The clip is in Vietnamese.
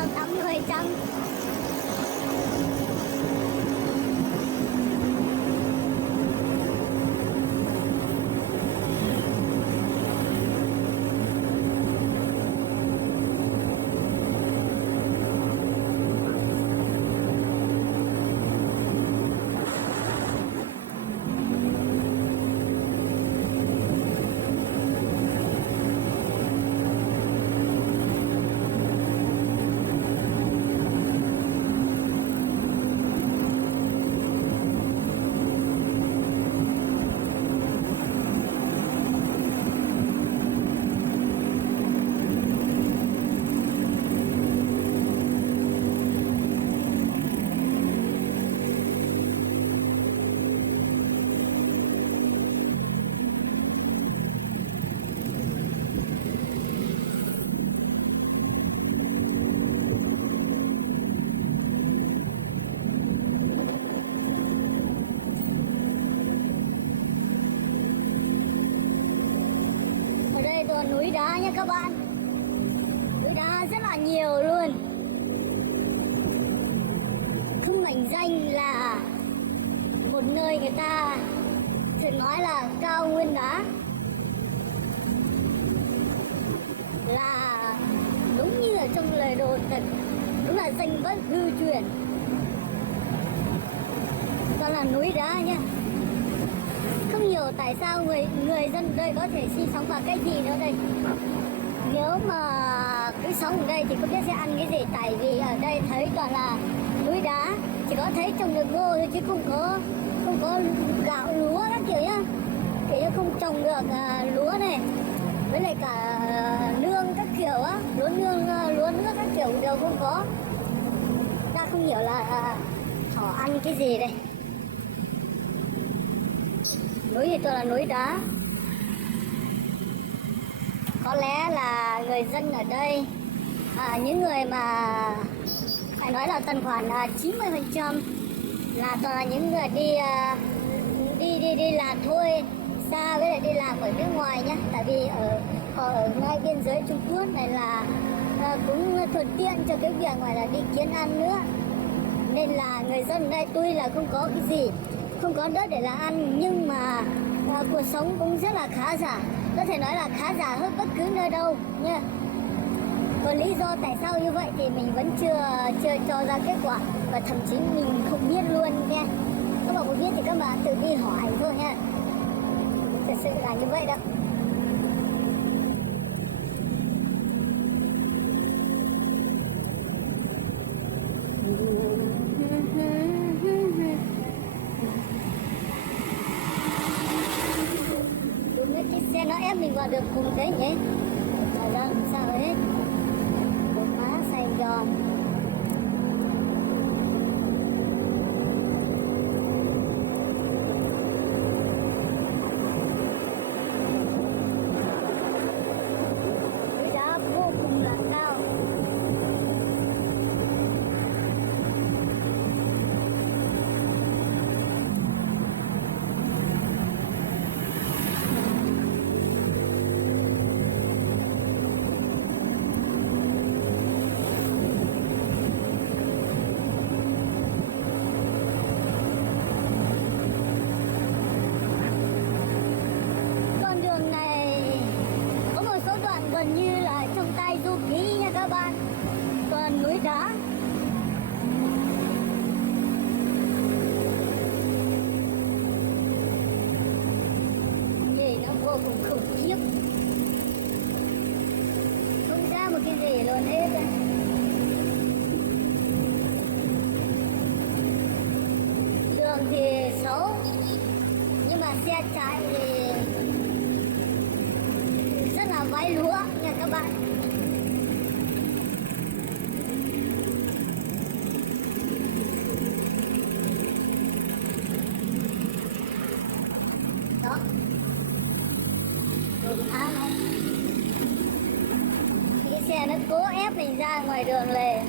180 trăm. Núi đá nha các bạn, núi đá rất là nhiều luôn. Không mệnh danh là một nơi người ta thường nói là cao nguyên đá, là đúng như ở trong lời đồn thật, đúng là danh bất hư truyền. Đó là núi đá nha. Không hiểu tại sao người dân đây có thể sinh sống bằng cái gì nữa đây. Nếu mà cứ sống ở đây thì không biết sẽ ăn cái gì, tại vì ở đây thấy toàn là núi đá, chỉ có thấy trồng được ngô thôi chứ không có gạo lúa các kiểu nhá, kiểu như không trồng được lúa này, với lại cả nương các kiểu á, lúa nương lúa nước các kiểu đều không có. Ta không hiểu là họ ăn cái gì đây. Núi thì toàn là núi đá. Có lẽ là người dân ở đây, những người mà phải nói là tầm khoảng 90% là toàn là những người đi làm thôi, xa với lại đi làm ở nước ngoài nhá. Tại vì ở ngay biên giới Trung Quốc này là cũng thuận tiện cho cái việc ngoài là đi kiếm ăn nữa. Nên là người dân ở đây tuy là không có cái gì, không có đất để làm ăn, nhưng mà cuộc sống cũng rất là khá giả, có thể nói là khá giả hơn bất cứ nơi đâu nha. Còn lý do tại sao như vậy thì mình vẫn chưa cho ra kết quả, và thậm chí mình không biết luôn nha. Các bạn có biết thì các bạn tự đi hỏi thôi nha, thật sự là như vậy đó. Cái xe nó ép mình vào được cùng thế nhỉ? Trời ơi, sao hết? Một má Sài Gòn. Núi đá vô cùng là cao. Gần như là trong tay du ký nha các bạn, toàn núi đá. Nhìn nó vô cùng khủng khiếp, không ra một cái gì luôn hết. Đường thì xấu, nhưng mà xe chạy thì rất là váy lúa nha các bạn. Đó, đường áo này, cái xe nó cố ép mình ra ngoài đường lề.